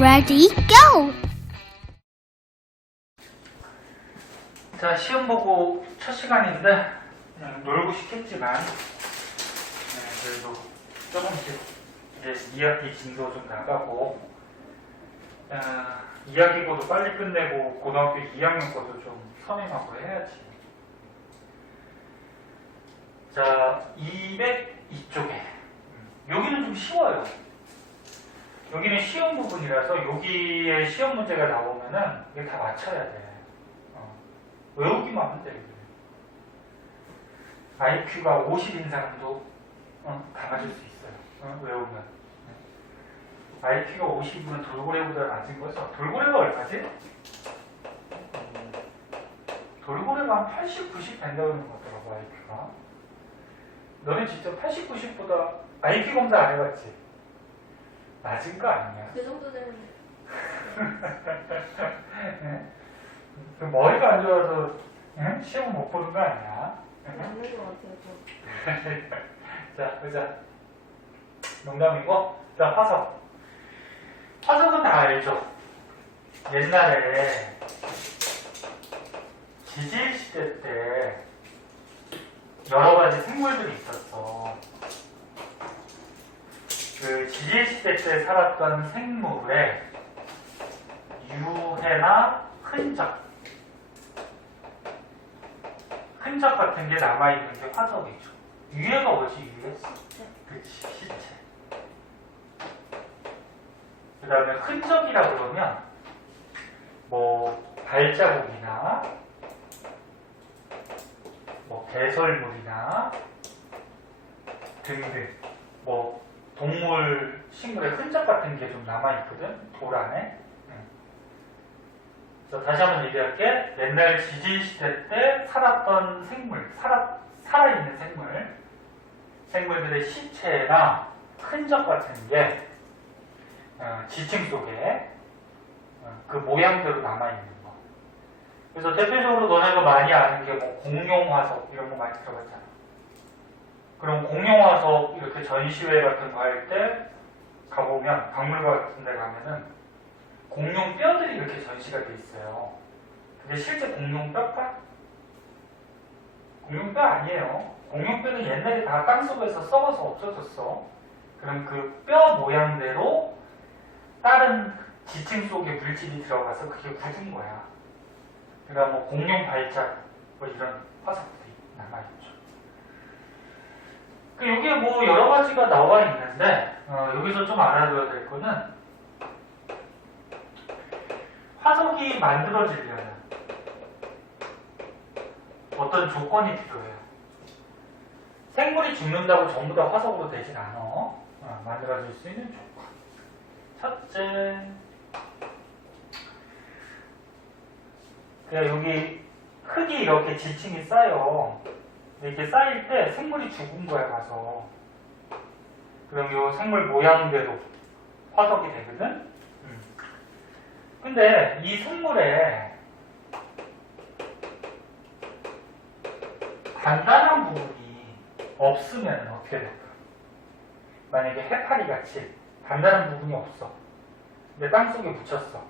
Ready, go! 자, 시험 보고 첫 시간인데 놀고 싶겠지만 그래도 조금씩 이제 이야기 진도 좀 나가고 2학기고도 빨리 끝내고 고등학교 2학년 것도 좀 선행하고 해야지. 자, 202쪽에 여기는 좀 쉬워요. 여기는 시험 부분이라서 여기에 시험 문제가 나오면은 이게 다 맞춰야 돼. 외우기만 하면 돼. IQ가 50인 사람도 다 맞을 수 있어요. 외우면. IQ가 50이면 돌고래보다 낮은 거죠. 돌고래가 얼마지? 돌고래가 한 80, 90 된다는 것 같더라고, IQ가. 너는 진짜 80, 90보다 IQ 검사 안 해봤지? 낮은 거 아니야? 그 정도 되면 그 머리가 안 좋아서 시험 못 보는 거 아니야? 맞는 것 같아요. 좀. 자, 보자. 농담이고. 자, 화석. 화석은 다 알죠? 옛날에 지질시대 때 여러 가지 생물들이 있었어. 그 지질시대 때 살았던 생물의 유해나 흔적 같은 게 남아있는 게 화석이죠. 유해가 뭐지? 유해? 그치, 시체. 그 다음에 흔적이라 그러면 뭐 발자국이나 뭐 배설물이나 등등 뭐 동물, 식물의 흔적 같은 게 좀 남아있거든, 돌 안에. 그래서 다시 한번 얘기할게. 옛날 지질시대 때 살았던 생물, 살아있는 생물들의 시체나 흔적 같은 게 지층 속에 그 모양대로 남아있는 거. 그래서 대표적으로 너네가 많이 아는 게 뭐 공룡화석 이런 거 많이 들어봤잖아. 그럼 공룡화석 이렇게 전시회 같은 거 할 때 가보면, 박물관 같은 데 가면은 공룡 뼈들이 이렇게 전시가 돼 있어요. 그게 실제 공룡 뼈일까? 공룡 뼈 아니에요. 공룡 뼈는 옛날에 다 땅속에서 썩어서 없어졌어. 그럼 그 뼈 모양대로 다른 지층 속에 물질이 들어가서 그게 굳은 거야. 그러니까 뭐 공룡 발자국 뭐 이런 화석들이 남아있죠. 여기에 뭐 여러 가지가 나와 있는데 여기서 좀 알아둬야 될 거는 화석이 만들어지려면 어떤 조건이 필요해요. 생물이 죽는다고 전부 다 화석으로 되진 않아. 만들어질 수 있는 조건. 첫째, 그냥 여기 흙이 이렇게 지층이 쌓여. 이렇게 쌓일 때 생물이 죽은 거야, 가서. 그럼 이 생물 모양대로 화석이 되거든? 근데 이 생물에 단단한 부분이 없으면 어떻게 될까? 만약에 해파리 같이 단단한 부분이 없어. 근데 땅속에 묻혔어.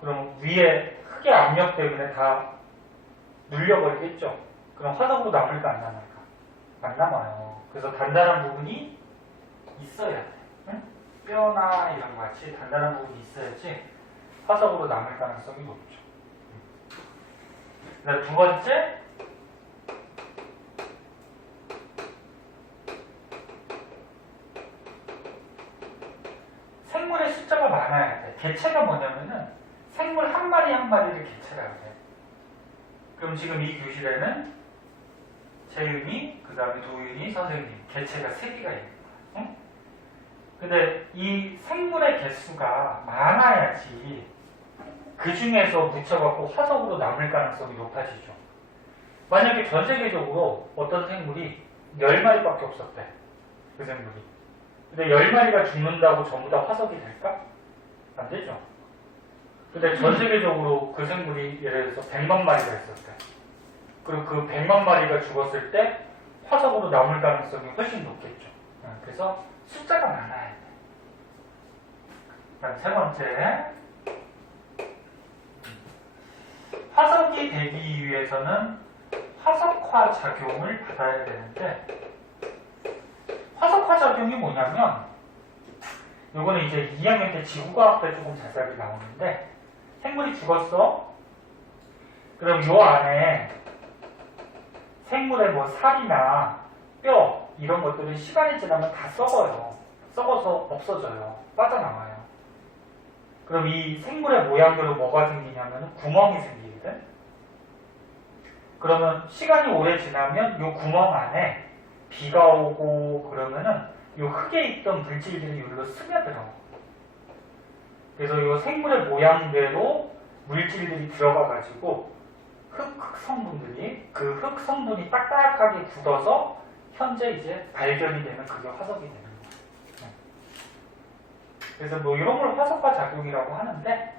그럼 위에 흙의 압력 때문에 다 눌려버리겠죠? 그럼 화석으로 남을까 안 남을까? 안 남아요. 그래서 단단한 부분이 있어야 돼. 응? 뼈나 이런 거 같이 단단한 부분이 있어야지 화석으로 남을 가능성이 높죠. 그다음 두 번째, 생물의 숫자가 많아야 돼. 개체가 뭐냐면은 생물 한 마리 한 마리를 개체라고 해. 그럼 지금 이 교실에는 재윤이, 그 다음에 도윤이, 선생님 개체가 3개가 있는 거야. 응? 근데 이 생물의 개수가 많아야지 그 중에서 묻혀갖고 화석으로 남을 가능성이 높아지죠. 만약에 전 세계적으로 어떤 생물이 10마리밖에 없었대. 그 생물이. 근데 10마리가 죽는다고 전부 다 화석이 될까? 안 되죠. 근데 전 세계적으로 그 생물이 예를 들어서 100만 마리가 있었대. 그리고 그 100만 마리가 죽었을 때 화석으로 남을 가능성이 훨씬 높겠죠. 그래서 숫자가 많아야 돼. 그다음 세 번째, 화석이 되기 위해서는 화석화 작용을 받아야 되는데, 화석화 작용이 뭐냐면, 요거는 이제 2학년 때 지구과학 때 조금 자세하게 나오는데, 생물이 죽었어. 그럼 요 안에 생물의 뭐 살이나 뼈 이런 것들은 시간이 지나면 다 썩어요. 썩어서 없어져요. 빠져나와요. 그럼 이 생물의 모양대로 뭐가 생기냐면 구멍이 생기거든. 그러면 시간이 오래 지나면 요 구멍 안에 비가 오고 그러면은 요 흙에 있던 물질들이 여기로 스며들어. 그래서 요 생물의 모양대로 물질들이 들어가가지고 흙 성분들이 그 흙 성분이 딱딱하게 굳어서 현재 이제 발견이 되면 그게 화석이 되는 거예요. 그래서 뭐 이런 걸 화석화 작용이라고 하는데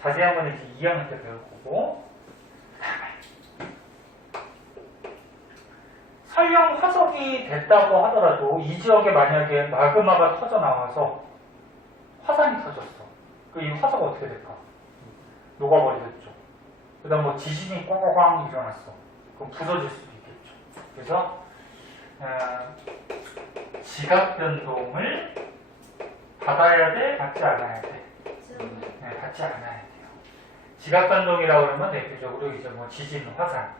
자세한 건 이제 2학년 때 배울 거고, 설령 화석이 됐다고 하더라도 이 지역에 만약에 마그마가 터져 나와서 화산이 터졌어. 그 이 화석 어떻게 될까? 녹아버리겠죠. 그 다음 뭐 지진이 꽝꽝꽝 일어났어. 그럼 부서질 수도 있겠죠. 그래서 지각 변동을 받아야 돼? 받지 않아야 돼? 네, 받지 않아야 돼요. 지각 변동이라고 그러면 대표적으로 이제 뭐 지진, 화산,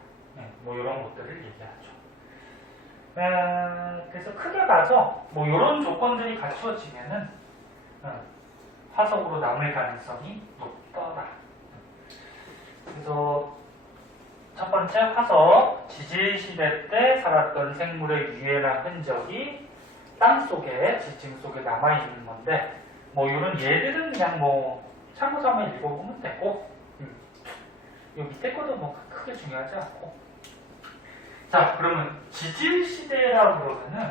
뭐 이런 것들을 얘기하죠. 그래서 크게 봐서 뭐 이런 조건들이 갖추어지면은 화석으로 남을 가능성이 높더라. 그래서 첫 번째 화석, 지질시대 때 살았던 생물의 유해나 흔적이 땅속에, 지층 속에 남아있는 건데, 뭐 이런 예들은 그냥 뭐 참고서 한번 읽어보면 되고, 이 밑에 것도 뭐 크게 중요하지 않고. 자, 그러면 지질시대라고 그러면은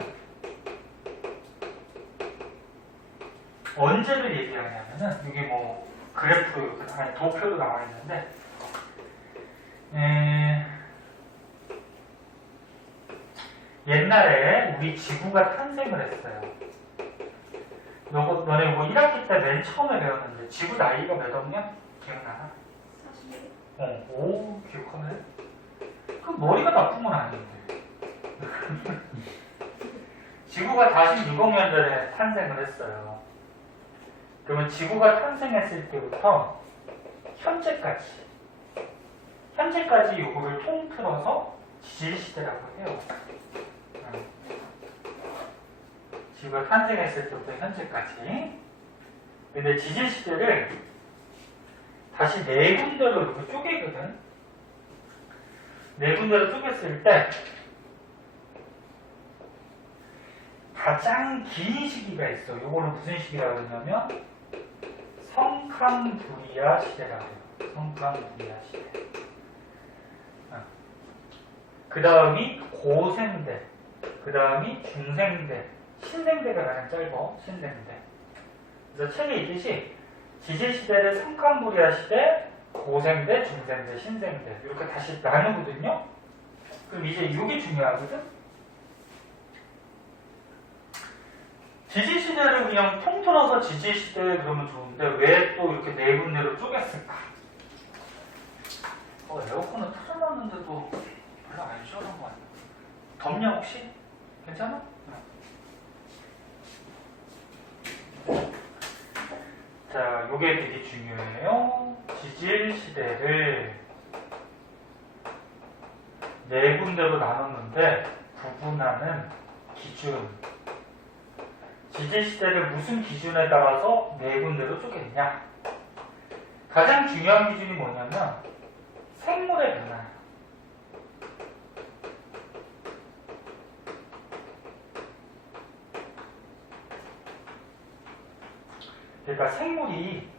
언제를 얘기하냐면은, 여기 뭐 그래프, 아니 도표도 나와 있는데, 옛날에 우리 지구가 탄생을 했어요. 너네 뭐 1학기 때 맨 처음에 배웠는데 지구 나이가 몇 억년? 기억나나? 40년. 오, 기억하네. 그 머리가 나쁜 건 아닌데. 지구가 46억 년 전에 탄생을 했어요. 그러면 지구가 탄생했을 때부터 현재까지 요거를 통틀어서 지질시대라고 해요. 지구가 탄생했을 때부터 현재까지. 근데 지질시대를 다시 네 군데로 이렇게 쪼개거든. 네 군데로 쪼갰을 때 가장 긴 시기가 있어. 요거는 무슨 시기라고 하냐면 성캄브리아 시대라고 해요. 성캄브리아 시대. 그 다음이 고생대, 그 다음이 중생대, 신생대가 가장 짧아. 신생대. 그래서 책에 있듯이 지질시대를 성캄브리아 시대, 고생대, 중생대, 신생대 이렇게 다시 나누거든요. 그럼 이제 이게 중요하거든. 지질시대를 그냥 통틀어서 지질시대 그러면 좋은데 왜 또 이렇게 네 군데로 쪼갰을까? 에어컨을 틀어놨는데도 별로 안 시원한 거 아니야? 덥냐 혹시? 괜찮아? 자, 요게 되게 중요해요. 지질시대를 네 군데로 나눴는데 구분하는 기준. 지질시대를 무슨 기준에 따라서 네 군데로 쪼갰냐? 가장 중요한 기준이 뭐냐면 생물의 변화예요. 그러니까 생물이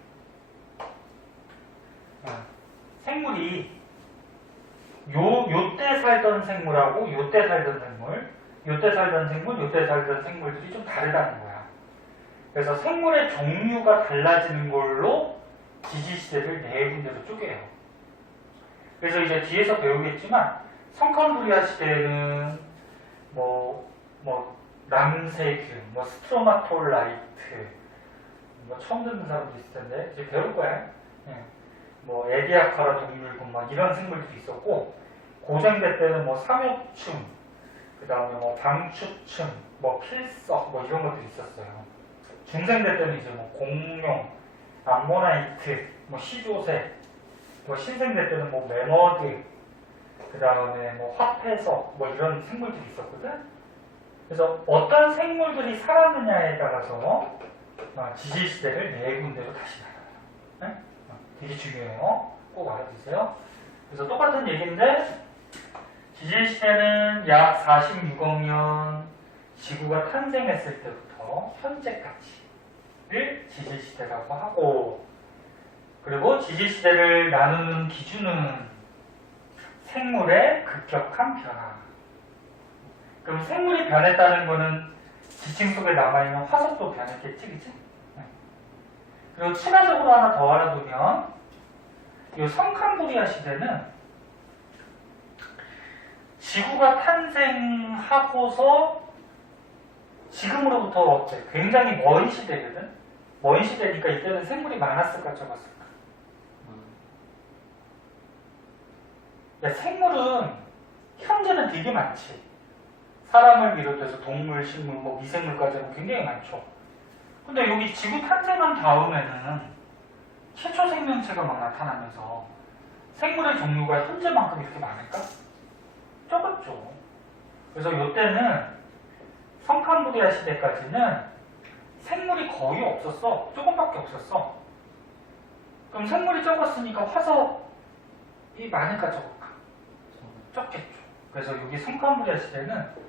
요때 살던 생물하고 요때 살던 생물, 요때 살던 생물, 요때 살던 생물들이 좀 다르다는 거야. 그래서 생물의 종류가 달라지는 걸로 지질시대를 네 군데로 쪼개요. 그래서 이제 뒤에서 배우겠지만 성캄브리아 시대는 뭐 남세균, 뭐 스트로마톨라이트, 뭐 처음 듣는 사람도 있을 텐데 이제 배울 거야. 예. 뭐 에디아카라 동물군 막 이런 생물들이 있었고 고생대 때는 뭐 삼엽충, 그 다음에 뭐 방축충, 뭐 필석 뭐 이런 것들이 있었어요. 중생대 때는 이제 뭐 공룡, 암모나이트, 뭐 시조새, 뭐 신생대 때는 뭐 매머드, 그 다음에 뭐 화폐석 뭐 이런 생물들이 있었거든. 그래서 어떤 생물들이 살았느냐에 따라서 지질시대를 네 군데로 다시 나눠요. 네? 되게 중요해요. 꼭 알아두세요. 그래서 똑같은 얘기인데 지질시대는 약 46억 년 지구가 탄생했을 때부터 현재까지를 지질시대라고 하고, 그리고 지질시대를 나누는 기준은 생물의 급격한 변화. 그럼 생물이 변했다는 거는 지층 속에 남아있는 화석도 변했겠지, 그치? 네. 그리고 추가적으로 하나 더 알아두면 이 성캄브리아 시대는 지구가 탄생하고서 지금으로부터 어때? 굉장히 먼 시대거든? 먼 시대니까 이때는 생물이 많았을까 적었을까? 야, 생물은 현재는 되게 많지. 사람을 비롯해서 동물, 식물, 뭐 미생물까지는 굉장히 많죠. 근데 여기 지구 탄생한 다음에는 최초 생명체가 막 나타나면서 생물의 종류가 현재만큼 이렇게 많을까? 적었죠. 그래서 이때는 성캄브리아 시대까지는 생물이 거의 없었어. 조금밖에 없었어. 그럼 생물이 적었으니까 화석이 많을까 적을까? 적겠죠. 그래서 여기 성캄브리아 시대는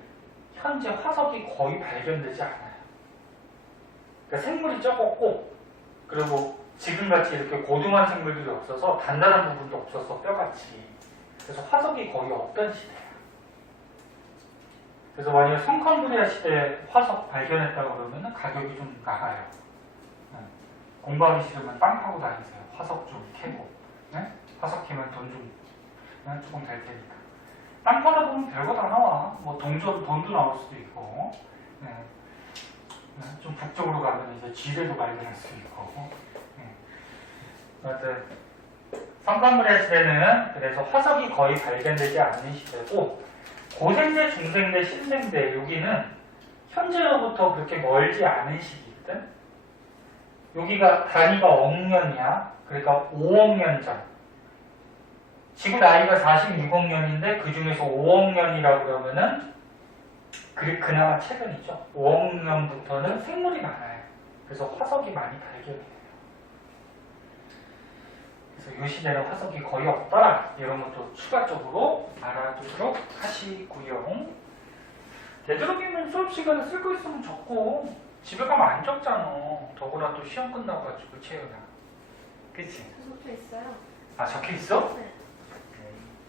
현재 화석이 거의 발견되지 않아요. 그러니까 생물이 적었고, 그리고 지금같이 이렇게 고등한 생물들이 없어서 단단한 부분도 없어서 뼈같이. 그래서 화석이 거의 없던 시대야. 그래서 만약에 성캄브리아 시대에 화석 발견했다 그러면 가격이 좀 나가요. 공부하기 싫으면 땅 파고 다니세요. 화석 좀 캐고. 네? 화석 캐면 돈 좀 조금 될 테니까. 땅 파다 보면 별거 다 나와. 뭐 돈도 나올 수도 있고, 네. 좀 북쪽으로 가면 이제 쥐레도 발견할 수 있고. 네. 하여튼 성캄브리아 시대는 그래서 화석이 거의 발견되지 않는 시대고, 고생대, 중생대, 신생대 여기는 현재로부터 그렇게 멀지 않은 시기거든. 여기가 단위가 억년이야. 그러니까 5억 년 전. 지구 나이가 46억 년인데 그 중에서 5억 년이라고 그러면은 그나마 최근이죠. 5억 년부터는 생물이 많아요. 그래서 화석이 많이 발견돼요. 그래서 이 시대는 화석이 거의 없다. 이런 것도 추가적으로 알아두도록 하시고요. 되도록이면 수업 시간에 쓸 거 있으면 적고 집에 가면 안 적잖아. 더구나 또 시험 끝나가지고 채우나. 그치? 적혀 있어요. 아, 적혀 있어? 네.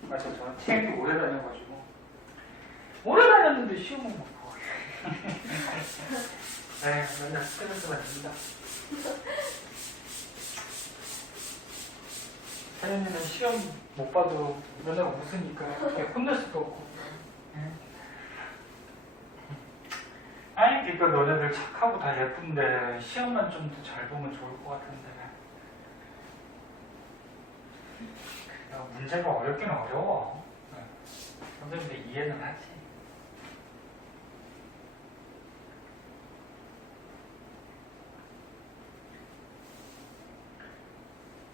맞아, 저는 체육이 오래 다녀가지고. 오래 다녔는데 시험은 못 보고. 네, 맨날 스트레스 받습니다. 사연이는 시험 못 봐도 맨날 웃으니까 혼낼 수도 없고. 아니, 그러니까 너네들 착하고 다 예쁜데 시험만 좀 더 잘 보면 좋을 것 같은데. 문제가 어렵긴 어려워. 선생님들 이해는 하지.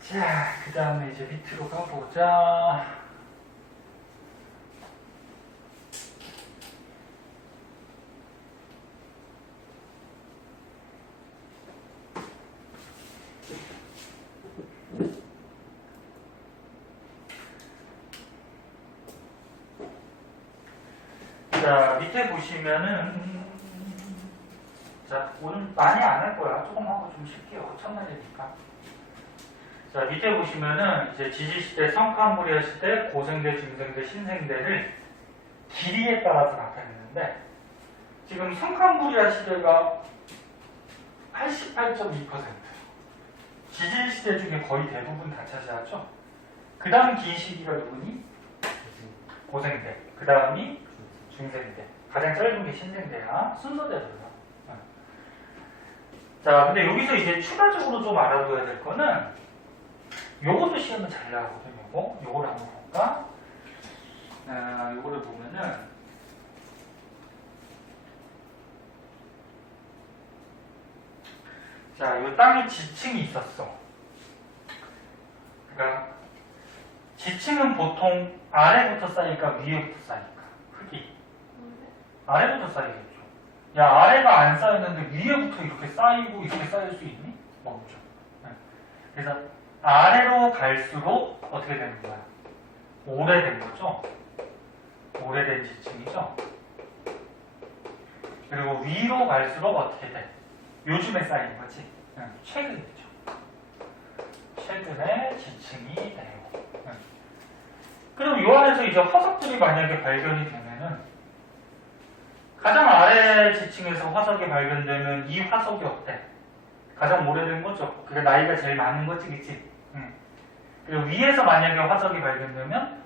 자, 그 다음에 이제 밑으로 가보자. 자, 밑에 보시면은, 자, 오늘 많이 안 할 거야. 조금 하고 좀 쉴게요. 첫날이니까. 자, 밑에 보시면은, 이제 지지시대, 성캄브리아 시대, 고생대, 중생대, 신생대를 길이에 따라서 나타내는데, 지금 성캄브리아 시대가 88.2%. 지질시대 중에 거의 대부분 다 차지하죠? 그 다음 긴 시기가 누구니? 고생대. 그 다음이 중생대. 가장 짧은 게 신생대야. 순서대로요. 자, 근데 여기서 이제 추가적으로 좀 알아둬야 될 거는 요것도 시험은 잘 나오거든요. 요거를 한번 볼까? 요거를 보면은 자, 요 땅에 지층이 있었어. 그러니까 지층은 보통 아래부터 쌓일까 위에부터 쌓일까? 크기. 아래부터 쌓이겠죠. 야, 아래가 안 쌓였는데 위에부터 이렇게 쌓이고 이렇게 쌓일 수 있니? 없죠. 네. 그래서 아래로 갈수록 어떻게 되는 거야? 오래된 거죠. 오래된 지층이죠. 그리고 위로 갈수록 어떻게 돼? 요즘에 쌓인 거지. 최근이죠. 최근에 지층이 돼요. 그럼 이 안에서 이제 화석들이 만약에 발견이 되면은 가장 아래 지층에서 화석이 발견되면 이 화석이 어때? 가장 오래된 거죠. 그게 나이가 제일 많은 거지, 그치? 그리고 위에서 만약에 화석이 발견되면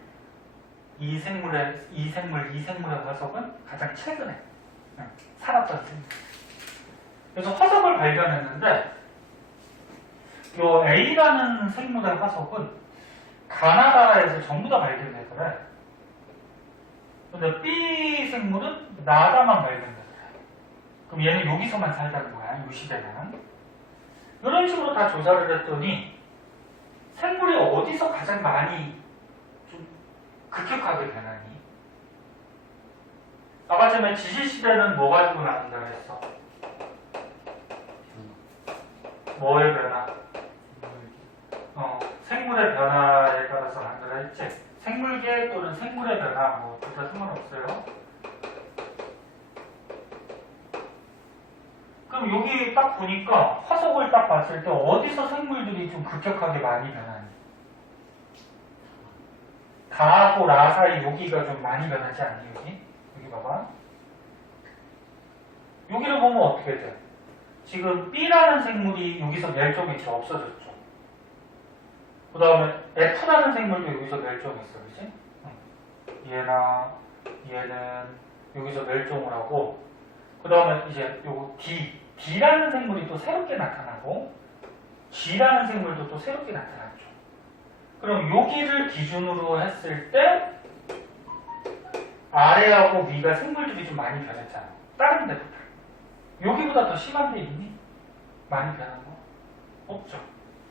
이 생물의 화석은 가장 최근에 살았던 생물. 그래서 화석을 발견했는데 이 A라는 생물의 화석은 가나다라에서 전부 다 발견되더래. 근데 B 생물은 나다만 발견되더래. 그럼 얘는 여기서만 살다는 거야, 이 시대는. 이런 식으로 다 조사를 했더니 생물이 어디서 가장 많이 좀 급격하게 변하니? 아까 전에 지질시대는 뭐 가지고 나눈다 그랬어? 뭐의 변화? 생물의 변화에 따라서 나눈다 했지? 생물계 또는 생물의 변화, 뭐, 둘 다 상관없어요. 그럼 여기 딱 보니까 화석을 딱 봤을 때 어디서 생물들이 좀 급격하게 많이 변하니? 가하고 라 사이 여기가 좀 많이 변하지 않니? 여기 봐봐. 여기를 보면 어떻게 돼? 지금 B라는 생물이 여기서 멸종했죠. 없어졌죠. 그 다음에 F라는 생물도 여기서 멸종했어. 그치? 얘는 여기서 멸종을 하고, 그 다음에 이제 요거 D라는 생물이 또 새롭게 나타나고, G라는 생물도 또 새롭게 나타났죠. 그럼 여기를 기준으로 했을 때, 아래하고 위가 생물들이 좀 많이 변했잖아. 다른 데보다. 여기보다 더 심한 데 있니? 많이 변한 거? 없죠.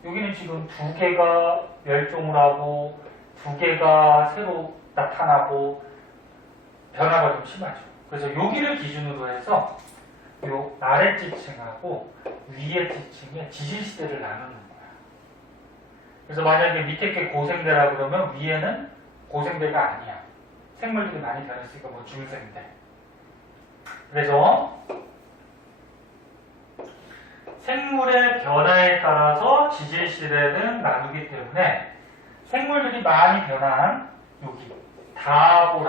여기는 지금 2개가 멸종을 하고 2개가 새로 나타나고 변화가 좀 심하죠. 그래서 여기를 기준으로 해서 요 아래 지층하고 위에 지층의 지질시대를 나누는 거야. 그래서 만약에 밑에 게 고생대라 그러면 위에는 고생대가 아니야. 생물들이 많이 변했으니까 뭐 중생대. 그래서 생물의 변화에 따라서 지질시대는 나누기 때문에 생물들이 많이 변한 여기 다하고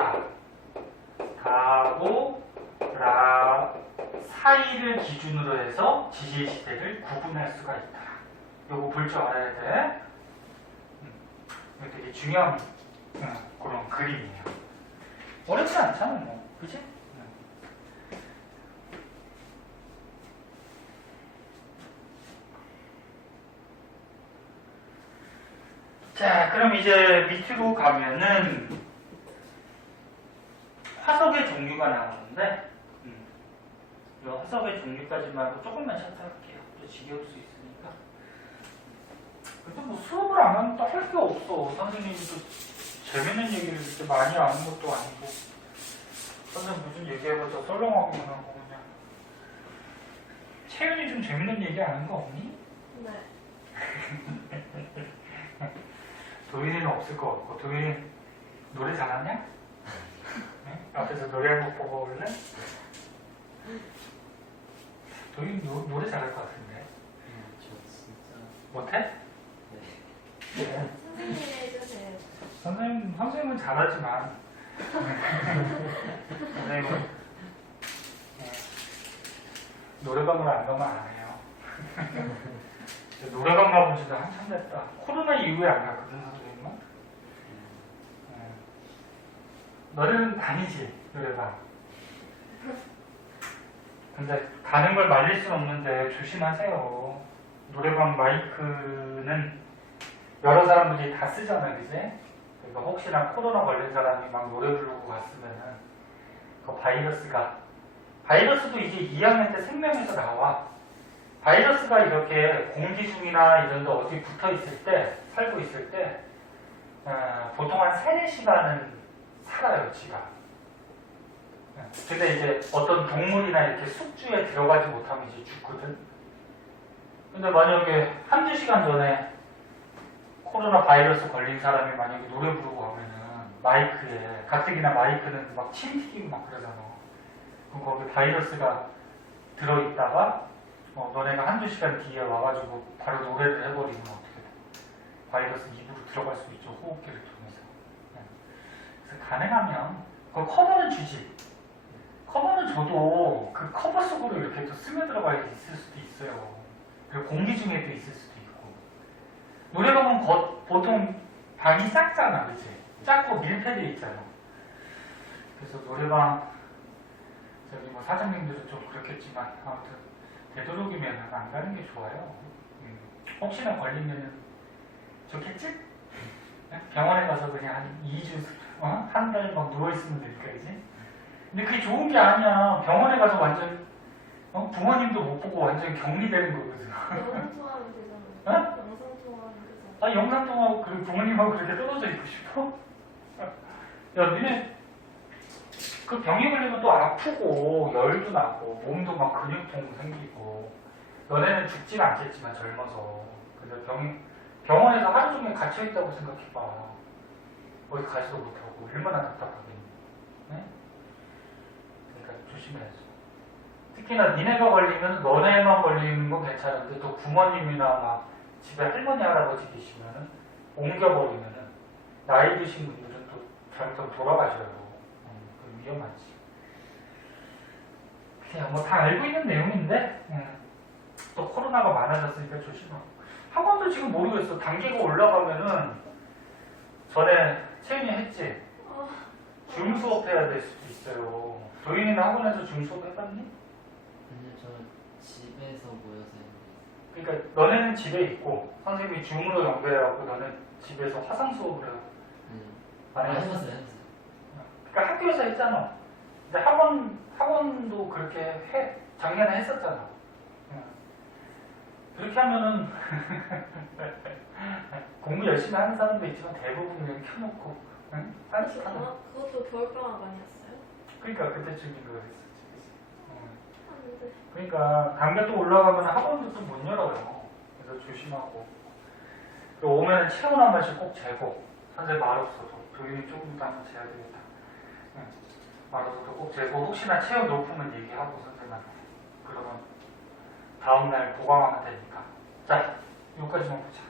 라 사이를 기준으로 해서 지질시대를 구분할 수가 있다. 요거 볼 줄 알아야 돼. 이거 되게 중요한 그런 그림이에요. 어렵지 않잖아, 뭐. 그치? 자, 그럼 이제 밑으로 가면은 화석의 종류가 나오는데, 이 화석의 종류까지 말고 조금만 샷할게요. 또 지겨울 수 있으니까. 근데 뭐 수업을 안 하면 또 할 게 없어. 선생님이 또 재밌는 얘기를 이렇게 많이 아는 것도 아니고, 선생님 무슨 얘기해봤자 썰렁하기만 하고 그냥. 채윤이 좀 재밌는 얘기 아는 거 없니? 네. 도윤이는 없을 것 같고, 도윤이 노래 잘하냐? 네? 앞에서 노래 한 곡 보고 올래? 도윤이 노래 잘할 것 같은데. 저 진짜. 못해? 네. 네. 선생님이 해주세요. 선생님은 잘하지만, 선생님은 네, 노래방을 안 가면 안 해요. 노래방 가본 지도 한참 됐다. 코로나 이후에 안 갔거든, 선생님은. 너는 다니지, 노래방. 근데 가는 걸 말릴 수는 없는데 조심하세요. 노래방 마이크는 여러 사람들이 다 쓰잖아요, 그지? 그러니까 혹시나 코로나 걸린 사람이 막 노래 부르고 갔으면은 그 바이러스도 이제 2학년 때 생명에서 나와. 바이러스가 이렇게 공기 중이나 이런 데 어디 붙어 있을 때, 살고 있을 때, 보통 한 3-4시간은 살아요, 지가. 근데 이제 어떤 동물이나 이렇게 숙주에 들어가지 못하면 이제 죽거든. 근데 만약에 1-2시간 전에 코로나 바이러스 걸린 사람이 만약에 노래 부르고 가면은 마이크에, 가뜩이나 마이크는 막 침 튀기고 막 그러잖아. 그럼 거기 바이러스가 들어있다가 너네가 1-2시간 뒤에 와가지고 바로 노래를 해버리면 어떻게 돼? 바이러스 입으로 들어갈 수 있죠. 호흡기를 통해서. 그래서 가능하면 그 커버는 주지. 커버는 줘도 그 커버 속으로 이렇게 또 스며들어가 있을 수도 있어요. 그리고 공기 중에도 있을 수도 있고. 노래방은 보통 방이 작잖아, 그치? 작고 밀폐되어 있잖아. 그래서 노래방 저기 뭐 사장님들은 좀 그렇겠지만 아무튼 되도록이면 안 가는 게 좋아요. 혹시나 걸리면은 좋겠지? 병원에 가서 그냥 한 2주, 한 달 막 누워있으면 되니까, 그지? 근데 그게 좋은 게 아니야. 병원에 가서 완전, 부모님도 못 보고 완전 격리되는 거거든. 영상통화하면 되잖아. 어? 영상통화하면 되잖아. 아, 영상통화하고 그리고 부모님하고 그렇게 떨어져 있고 싶어? 야, 니네 그 병이 걸리면 또 아프고 열도 나고 몸도 막 근육통 생기고 너네는 죽지는 않겠지만 젊어서. 근데 병원에서 하루 종일 갇혀있다고 생각해봐. 어디 가지도 못하고 얼마나 답답하겠니. 네? 그러니까 조심해야죠. 특히나 니네가 걸리면 너네만 걸리는 건 괜찮은데 또 부모님이나 막 집에 할머니 할아버지 계시면은 옮겨버리면은 나이 드신 분들은 또 잘못하면 돌아가셔요. 위험하지. 그냥 뭐 다 알고 있는 내용인데 또 코로나가 많아졌으니까 조심하고. 학원도 지금 모르겠어. 단계가 올라가면은 전에 채윤이 했지? 줌 수업 해야 될 수도 있어요. 도윤이는 학원에서 줌 수업 해봤니? 아니요, 저 집에서 모여서 했는데. 그러니까 너네는 집에 있고 선생님이 줌으로 연결해갖고 너는 집에서 화상 수업을 해요. 안 해봤어? 해봤어요. 그러니까 학교에서 했잖아. 근데 학원도 그렇게 해. 작년에 했었잖아. 그렇게 하면은 공부 열심히 하는 사람도 있지만 대부분 그냥 켜놓고 딴짓하는. 그것도 겨울방학 아니었어요? 그러니까 그때쯤인 거였었지. 안 돼. 그러니까 단계 또 올라가면 학원도 또 못 열어요. 그래서 조심하고. 또 오면 체온 한 번씩 꼭 재고. 선생님 말 없어도 도윤이 조금 더 한번 재야 되겠다. 말 없어도 꼭 재고 혹시나 체온 높으면 얘기하고 선생님한테. 그러면 다음날 보강하면 되니까. 자, 여기까지만 보자.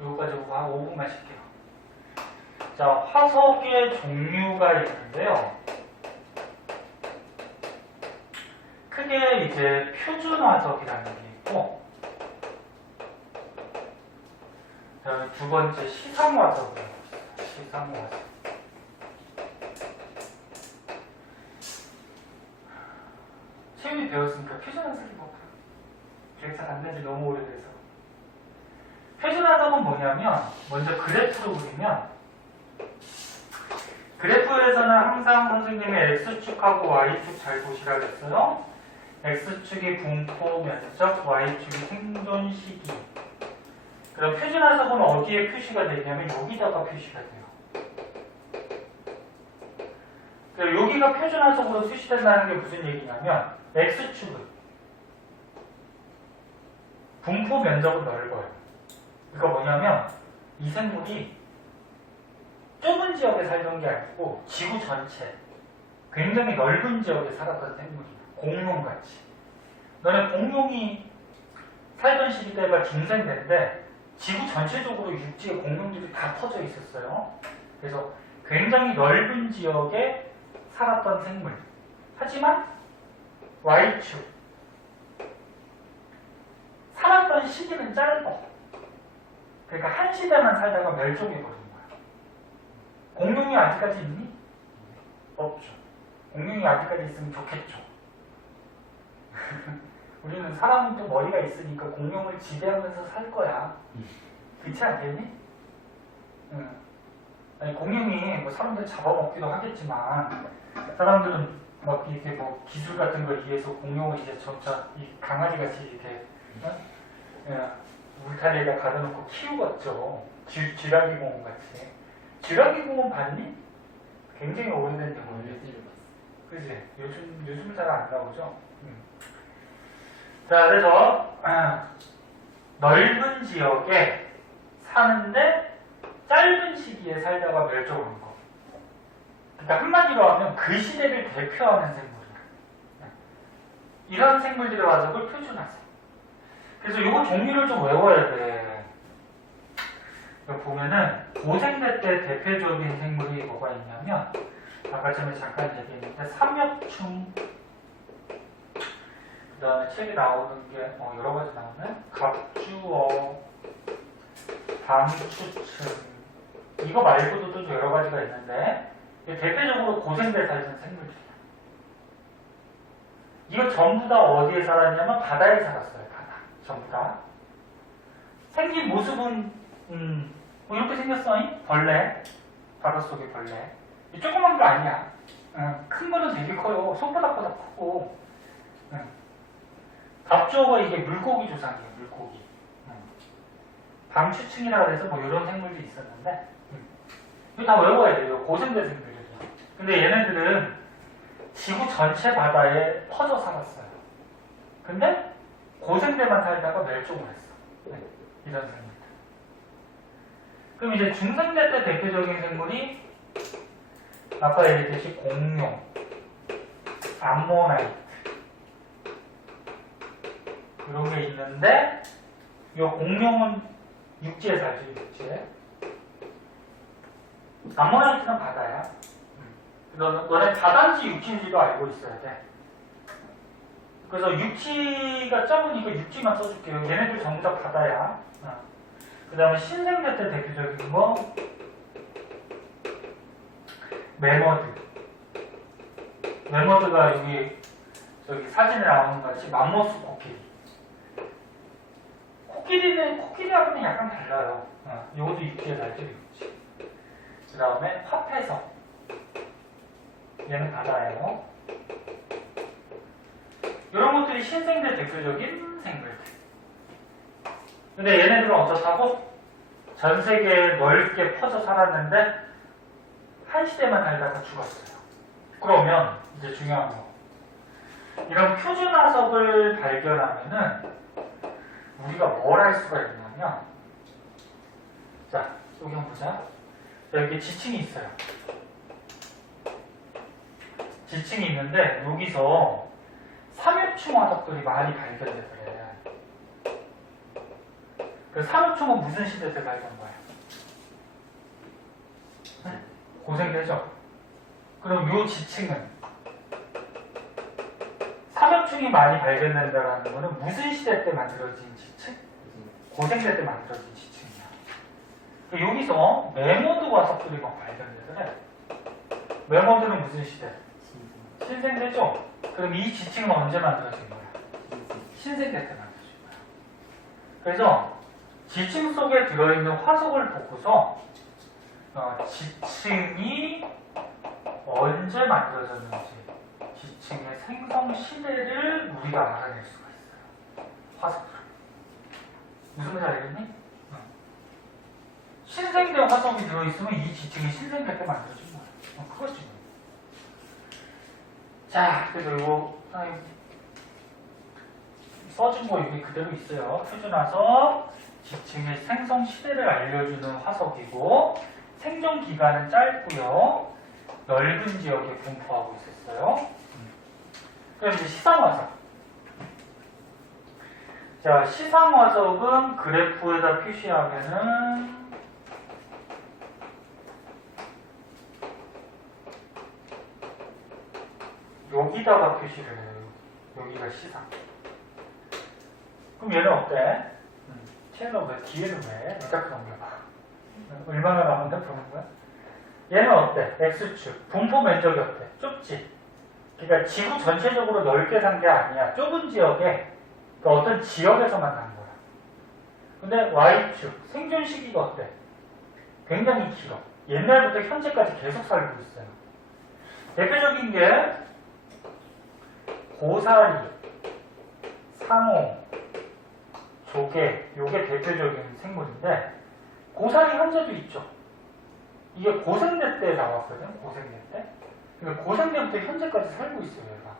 여기까지 보고 한 5분만 쉴게요. 자, 화석의 종류가 있는데요. 크게 이제 표준 화석이라는 게 있고, 자, 두 번째 시상 화석이라고 있어요. 시상 화석. 채윤이 배웠으니까 표준 화석이 뭐가? 기억 잘 안 나지, 너무 오래돼서. 표준 화석은 뭐냐면, 먼저 그래프로 그리면, 그래프에서는 항상 선생님의 X축하고 Y축 잘 보시라 그랬어요. X축이 분포 면적, Y축이 생존 시기. 그럼 표준 화석은 어디에 표시가 되냐면 여기다가 표시가 돼요. 그럼 여기가 표준 화석으로 표시된다는 게 무슨 얘기냐면 X축은 분포 면적은 넓어요. 그러니까 뭐냐면 이 생물이 좁은 지역에 살던 게 아니고 지구 전체 굉장히 넓은 지역에 살았던 생물이에요. 공룡같이. 너네 공룡이 살던 시기대가 중생대인데 지구 전체적으로 육지에 공룡들이 다 퍼져 있었어요. 그래서 굉장히 넓은 지역에 살았던 생물. 하지만 Y축 살았던 시기는 짧아. 그러니까 한 시대만 살다가 멸종해버린 거야. 공룡이 아직까지 있니? 없죠. 공룡이 아직까지 있으면 좋겠죠. 우리는 사람은 또 머리가 있으니까 공룡을 지배하면서 살 거야. 그렇지 않겠니? 응. 아니, 공룡이 뭐 사람들 잡아먹기도 하겠지만 사람들은 막 이렇게 뭐 기술 같은 걸 이해해서 공룡을 이제 점차 이 강아지같이 이렇게 울타리에다 가둬놓고 키우겠죠. 쥐라기 공원 같이. 쥐라기 공원 봤니? 굉장히 오래된 영화예요. 어디를 봤어? 그지? 요즘 잘 안 나오죠? 자, 그래서 넓은 지역에 사는데 짧은 시기에 살다가 멸종한 거. 그러니까 한마디로 하면 그 시대를 대표하는 생물이야. 이런 생물들의 화석을 표준화세. 그래서 이거 종류를 좀 외워야 돼. 여기 보면은 고생대 때 대표적인 생물이 뭐가 있냐면 아까 전에 잠깐 얘기했는데 삼엽충, 그 다음에 책에 나오는 게 여러 가지 나오네. 갑주어, 방추층, 이거 말고도 또 여러 가지가 있는데 대표적으로 고생대 살던 생물들이야. 이거 전부 다 어디에 살았냐면 바다에 살았어요. 바다 전부 다. 생긴 모습은 뭐 이렇게 생겼어. 벌레, 바닷속의 벌레. 조그만 거 아니야. 큰 거는 되게 커요. 손바닥보다 크고. 갑주어가 이게 물고기 조상이에요. 물고기. 방추층이라 그래서 뭐 이런 생물들이 있었는데 이거 다 외워야 돼요. 고생대 생물들이야. 근데 얘네들은 지구 전체 바다에 퍼져 살았어요. 근데 고생대만 살다가 멸종을 했어. 이런 생물들. 그럼 이제 중생대 때 대표적인 생물이 아까 얘기했듯이 공룡, 암모나이트 이런 게 있는데 이 공룡은 육지에 살죠. 육지에. 암모나이트는 바다야. 너네 바다인지 육지인지도 알고 있어야 돼. 그래서 육지가 적으니까 육지만 써줄게요. 얘네들 전부 다 바다야. 그 다음에 신생대 때 대표적인 거 매머드. 매머드가 저기 사진에 나오는 것 같이 맘모스 코끼리. 코끼리하고는 약간 달라요. 이것도 육지에 살죠. 육지. 그 다음에 화폐석. 얘는 바다예요. 이런 것들이 신생대 대표적인 생물들. 근데 얘네들은 어떻다고? 전 세계에 넓게 퍼져 살았는데 한 시대만 살다가 죽었어요. 그러면 이제 중요한 거. 이런 표준화석을 발견하면은 우리가 뭘 할 수가 있냐면 자, 여기 한번 보자. 자, 여기 지층이 있어요. 지층이 있는데 여기서 삼엽충 화석들이 많이 발견되더래. 그 삼엽충은 무슨 시대 때 발견한 거야? 네? 고생되죠? 그럼 요 지층은 삼엽충이 많이 발견된다는 거는 무슨 시대 때 만들어진 지층? 고생대 때 만들어진 지층이야. 여기서 매머드 화석들이 막 발견되더래. 매머드는 무슨 시대? 신생대죠? 그럼 이 지층은 언제 만들어진 거야? 신생대 때 만들어진 거야. 그래서 지층 속에 들어있는 화석을 보고서 지층이 언제 만들어졌는지 지층의 생성 시대를 우리가 알아낼 수가 있어요. 화석으로. 무슨 말인지 알겠니? 신생대 화석이 들어있으면 이 지층이 신생대 때 만들어진 거야. 그거지. 자, 그래서 이거 써준 거 여기 그대로 있어요. 표준화석, 지층의 생성 시대를 알려주는 화석이고 생존 기간은 짧고요. 넓은 지역에 분포하고 있었어요. 그럼 이제 시상화석. 자, 시상화석은 그래프에다 표시하면은 여기다가 표시를 해요. 여기가 시상. 그럼 얘는 어때? 쟤는 왜? 뒤에는 왜? 이렇게 넘겨봐. 얼마나 남은데 보는 거야? 얘는 어때? X축. 분포 면적이 어때? 좁지? 그러니까 지구 전체적으로 넓게 산 게 아니야. 좁은 지역에, 그러니까 어떤 지역에서만 산 거야. 근데 Y축, 생존 시기가 어때? 굉장히 길어. 옛날부터 현재까지 계속 살고 있어요. 대표적인 게 고사리, 상어, 조개, 요게 대표적인 생물인데 고사리 현재도 있죠. 이게 고생대 때 나왔거든요. 고생대 때. 그러니까 고생대부터 현재까지 살고 있어요. 얘가.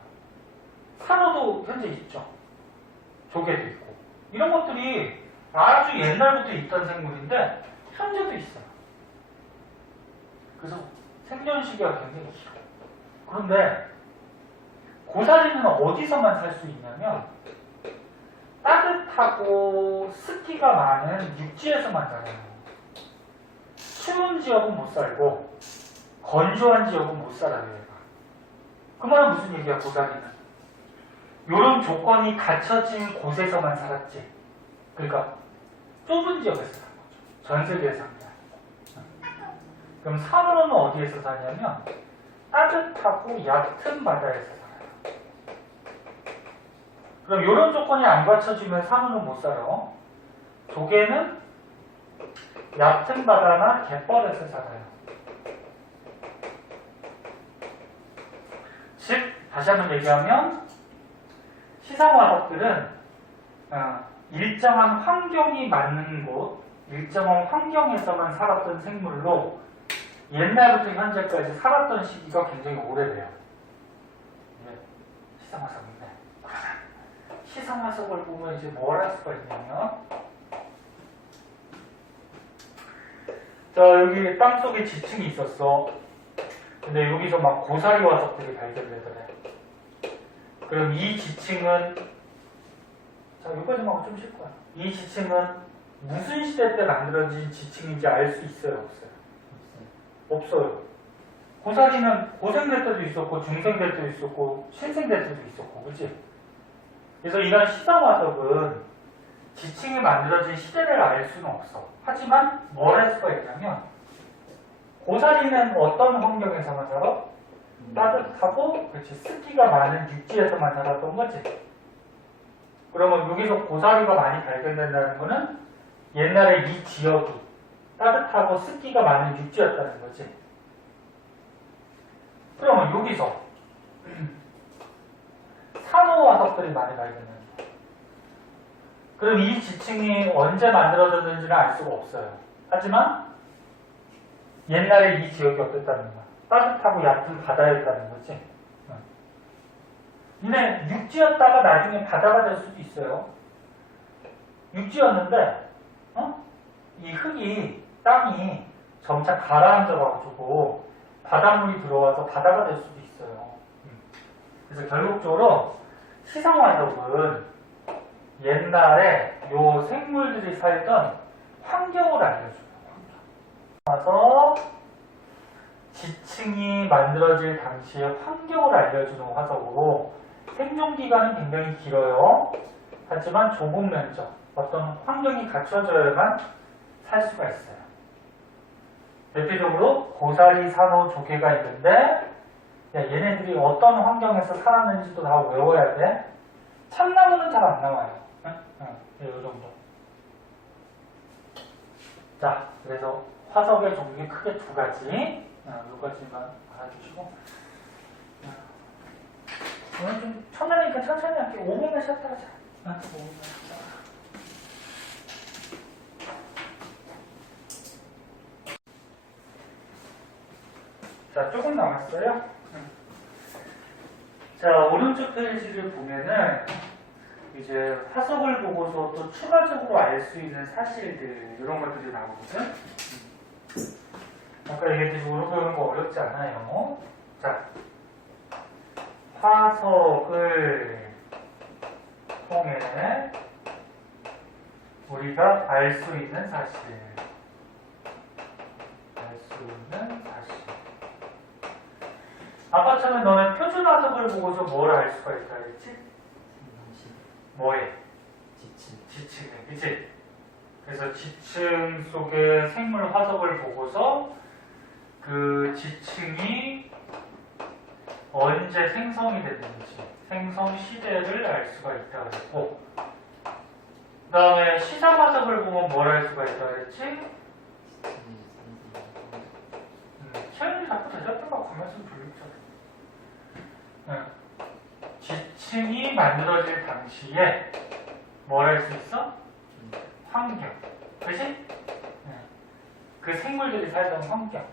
상어도 현재 있죠. 조개도 있고. 이런 것들이 아주 옛날부터 있던 생물인데 현재도 있어요. 그래서 생존 시기가 굉장히 길어. 그런데 고사리는 어디서만 살 수 있냐면 따뜻하고 습기가 많은 육지에서만 살아요. 추운 지역은 못 살고 건조한 지역은 못 살아요. 얘가. 그 말은 무슨 얘기야? 고사리는 이런 조건이 갖춰진 곳에서만 살았지. 그러니까 좁은 지역에서 산 거죠. 전 세계에서 산 게 아니고. 그럼 상어는 어디에서 사냐면 따뜻하고 얕은 바다에서 살아요. 그럼 이런 조건이 안 갖춰지면 상어는 못 살아요. 조개는 얕은 바다나 갯벌에서 살아요. 즉 다시 한번 얘기하면 시상화석들은 일정한 환경이 맞는 곳, 일정한 환경에서만 살았던 생물로 옛날부터 현재까지 살았던 시기가 굉장히 오래돼요. 시상화석인데 시상화석을 보면 이제 뭘 할 수가 있냐면 자 여기 땅속에 지층이 있었어. 근데 여기서 막 고사리 화석들이 발견되더래. 그럼 이 지층은 자 여기까지만 좀 쉴 거야. 이 지층은 무슨 시대 때 만들어진 지층인지 알 수 있어요? 없어요? 없어요. 고사리는 고생될 때도 있었고 중생될 때도 있었고 신생될 때도 있었고 그치? 그래서 이런 시상화석은 지층이 만들어진 시대를 알 수는 없어. 하지만 뭘 할 수가 있냐면 고사리는 어떤 환경에서만 살아? 따뜻하고 그렇지 습기가 많은 육지에서만 살았던 거지. 그러면 여기서 고사리가 많이 발견된다는 거는 옛날에 이 지역이 따뜻하고 습기가 많은 육지였다는 거지. 그러면 여기서 산호 화석들이 많이 발견된다. 그럼 이 지층이 언제 만들어졌는지는 알 수가 없어요. 하지만 옛날에 이 지역이 어땠다는 거야? 따뜻하고 얕은 바다였다는 거지. 이네 육지였다가 나중에 바다가 될 수도 있어요. 육지였는데 이 흙이 땅이 점차 가라앉아가지고 바닷물이 들어와서 바다가 될 수도 있어요. 그래서 결국적으로 시상화석은 옛날에 요 생물들이 살던 환경을 알려줘요. 와서 지층이 만들어질 당시의 환경을 알려주는 화석으로 생존기간은 굉장히 길어요. 하지만 좁은 면적, 어떤 환경이 갖춰져야만 살 수가 있어요. 대표적으로 고사리, 산호, 조개가 있는데 얘네들이 어떤 환경에서 살았는지도 다 외워야 돼. 참나무는 잘 안 나와요. 이 정도. 자, 그래서 화석의 종류 크게 두 가지. 두 가지만 알아주시고. 오늘 좀 천천히니까 천천히 할게요. 5분만 쉬었다 가자. 5분만 쉬었다. 자, 조금 남았어요. 자, 오른쪽 페이지를 보면은 이제 화석을 보고서 또 추가적으로 알 수 있는 사실들 이런 것들이 나오거든. 아까 얘기했듯이 오늘 배우는 거 어렵지 않아요. 자, 화석을 통해 우리가 알 수 있는 사실. 알 수 있는 사실. 아까 처음에 너는 표준 화석을 보고서 뭘 알 수가 있다 그랬지? 뭐에? 지층에, 그치? 그래서 지층 속의 생물 화석을 보고서 그 지층이 언제 생성이 됐는지 생성 시대를 알 수가 있다 그랬고 그 다음에 시사화석을 보면 뭘 알 수가 있다 그랬지? 시험이 자꾸 대답해봐 가면서 불리잖아. 지층이 만들어질 당시에 뭘 할 수 있어? 환경. 그치? 그 생물들이 살던 환경.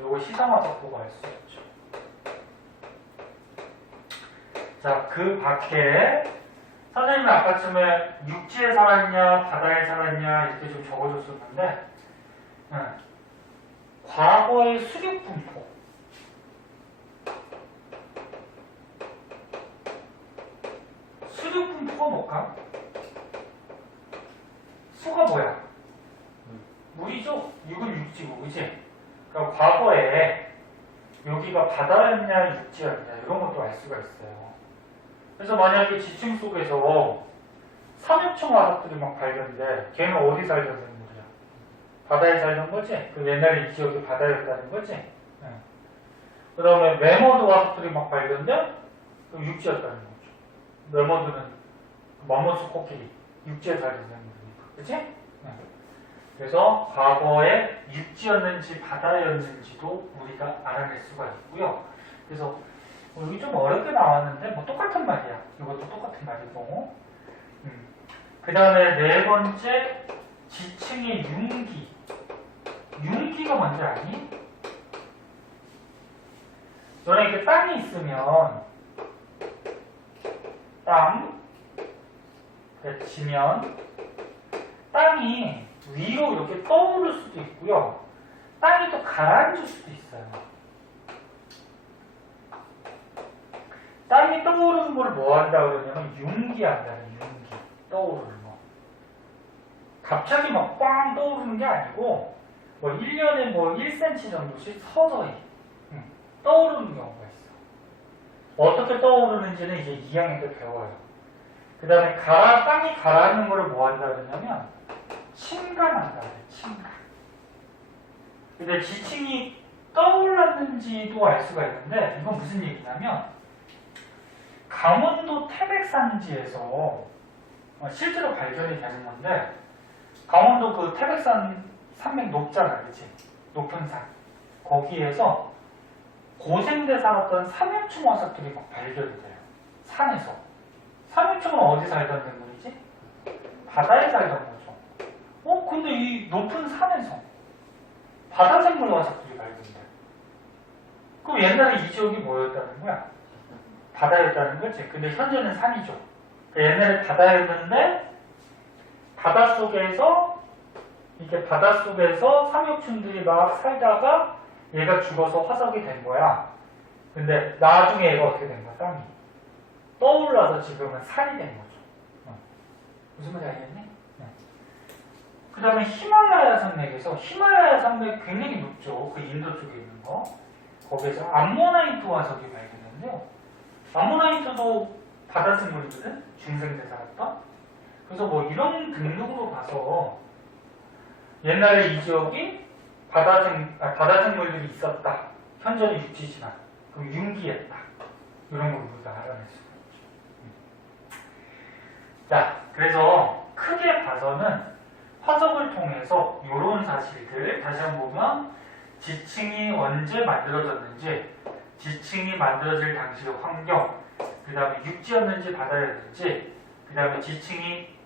요거 시사화석 보고 알 수 있죠. 자, 그 밖에 선생님이 아까쯤에 육지에 살았냐 바다에 살았냐 이렇게 좀 적어줬었는데 과거의 수륙분포 수륙분포가 뭘까? 수가 뭐야? 물이죠? 육은 육지고 그치? 그러니까 과거에 여기가 바다였냐 육지였냐 이런 것도 알 수가 있어요. 그래서 만약에 지층 속에서 삼엽충 화석들이 막 발견돼 걔는 어디 살던 생물이야? 바다에 살던 거지? 그 옛날에 이 지역이 바다였다는 거지? 그 다음에 메머드 화석들이 막 발견돼? 그 육지였다는 거죠. 메머드는 맘모스 코끼리 육지에 살던 생물이니까 그치? 그래서 과거에 육지였는지 바다였는지도 우리가 알아낼 수가 있고요. 그래서 여기 좀 어렵게 나왔는데 뭐 똑같은 말이야. 이것도 똑같은 말이고. 그 다음에 네 번째 지층의 융기. 융기가 뭔지 아니? 너네 이렇게 땅이 있으면 땅 지면 땅이 위로 이렇게 떠오를 수도 있고요. 땅이 또 가라앉을 수도 있어요. 땅이 떠오르는 걸 뭐 한다 그러냐면 융기한다는 융기. 떠오르는 거. 갑자기 막 꽝 떠오르는 게 아니고 뭐 1년에 뭐 1cm 정도씩 서서히 떠오르는 경우가 있어. 어떻게 떠오르는지는 이제 2학년 때 배워요. 그 다음에 땅이 가라앉는 걸 뭐 한다 그러냐면 침간한다 그래. 침간. 근데 지층이 떠올랐는지도 알 수가 있는데 이건 무슨 얘기냐면 강원도 태백산지에서 실제로 발견이 되는 건데 강원도 그 태백산 산맥 높잖아, 그치? 높은 산. 거기에서 고생대 살았던 삼엽충 화석들이 막 발견이 돼요. 산에서. 삼엽충은 어디 살던 생물이지? 바다에 살던 거죠. 근데 이 높은 산에서 바다 생물 화석들이 발견돼요. 그럼 옛날에 이 지역이 뭐였다는 거야? 바다였다는 거지. 근데 현재는 산이죠. 옛날에 바다였는데 바닷속에서 삼엽충들이 막 살다가 얘가 죽어서 화석이 된 거야. 근데 나중에 얘가 어떻게 된 거야? 땅이 떠올라서 지금은 산이 된 거죠. 무슨 말인지 알겠니? 그 다음에 히말라야 산맥에서 히말라야 산맥 굉장히 높죠. 그 인도 쪽에 있는 거. 거기에서 암모나이트 화석이 발견됐는데요. 암모나이트도 바다 생물이거든? 중생대 살았던? 그래서 뭐 이런 등등으로 봐서 옛날에 이 지역이 바다 생물들이 있었다. 현재는 육지지만. 그럼 융기했다. 이런 걸 우리가 알아낼 수가 있죠. 자, 그래서 크게 봐서는 화석을 통해서 이런 사실들 다시 한번 보면 지층이 언제 만들어졌는지 지층이 만들어질 당시의 환경 그 다음에 육지였는지 바다였는지 그 다음에 지층이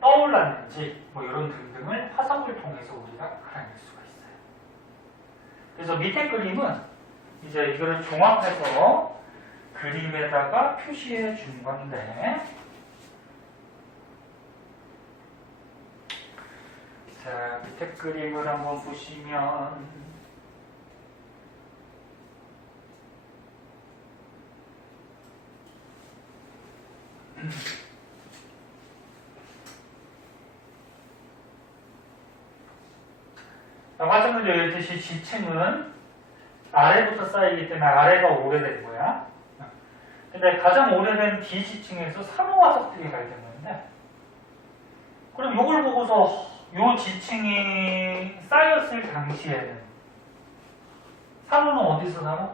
떠올랐는지 뭐 이런 등등을 화석을 통해서 우리가 알아낼 수가 있어요. 그래서 밑에 그림은 이제 이거를 종합해서 그림에다가 표시해 준 건데 자, 밑에 그림을 한번 보시면 화석을 열듯이 지층은 아래부터 쌓이기 때문에 아래가 오래된 거야. 근데 가장 오래된 D지층에서 산호화석들이 발견됐는데 그럼 이걸 보고서 이 지층이 쌓였을 당시에는 산호는 어디서 살아?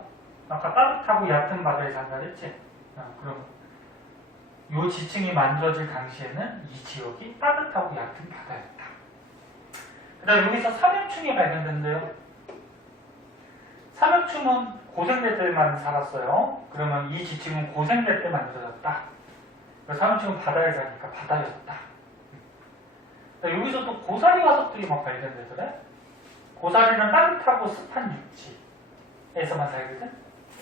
아까 따뜻하고 얕은 바다에 산다 그랬지? 그럼 요 지층이 만들어질 당시에는 이 지역이 따뜻하고 얕은 바다였다. 그 다음 여기서 삼형충이 발견된대요. 삼형충은 고생대 때만 살았어요. 그러면 이 지층은 고생대 때 만들어졌다. 그래서 삼형충은 바다에 사니까 바다였다. 여기서 또 고사리 화석들이 막 발견되더래. 고사리는 따뜻하고 습한 육지에서만 살거든.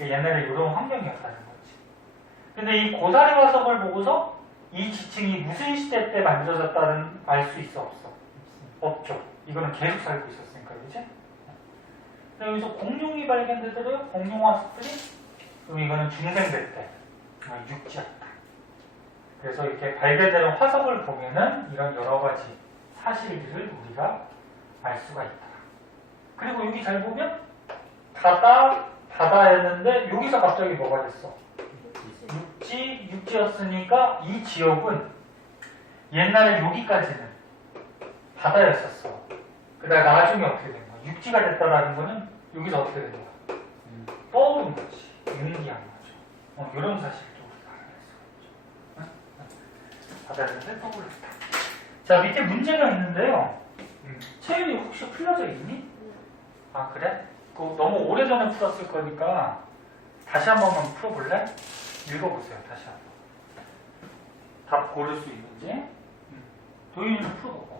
옛날에 이런 환경이었다는 거지. 근데 이 고사리 화석을 보고서 이 지층이 무슨 시대 때 만들어졌다는 알 수 있어 없어? 없죠. 이거는 계속 살고 있었으니까, 그지? 근데 여기서 공룡이 발견되더래요. 공룡 화석들이. 그럼 이거는 중생대 때 육지였다. 그래서 이렇게 발견되는 화석을 보면은 이런 여러 가지 사실들을 우리가 알 수가 있다. 그리고 여기 잘 보면 바다였는데 여기서 갑자기 뭐가 됐어? 육지였으니까 이 지역은 옛날에 여기까지는 바다였었어. 그다음 나중에 어떻게 된 거야? 육지가 됐다라는 거는 여기서 어떻게 된 거야? 떠오른 거지. 융기한 거죠. 이런 사실도 우리가 알수 있죠. 바다였는데 떠올랐다. 자, 밑에 문제가 있는데요. 채윤이 혹시 풀려져 있니? 아, 그래? 그거 너무 오래전에 풀었을 거니까 다시 한 번만 풀어볼래? 읽어보세요. 다시 한 번. 답 고를 수 있는지. 도윤이는 풀어보고.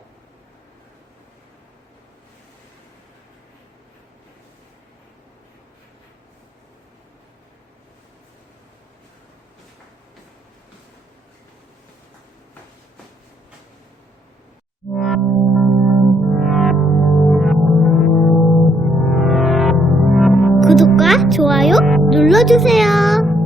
구독과 좋아요 눌러주세요.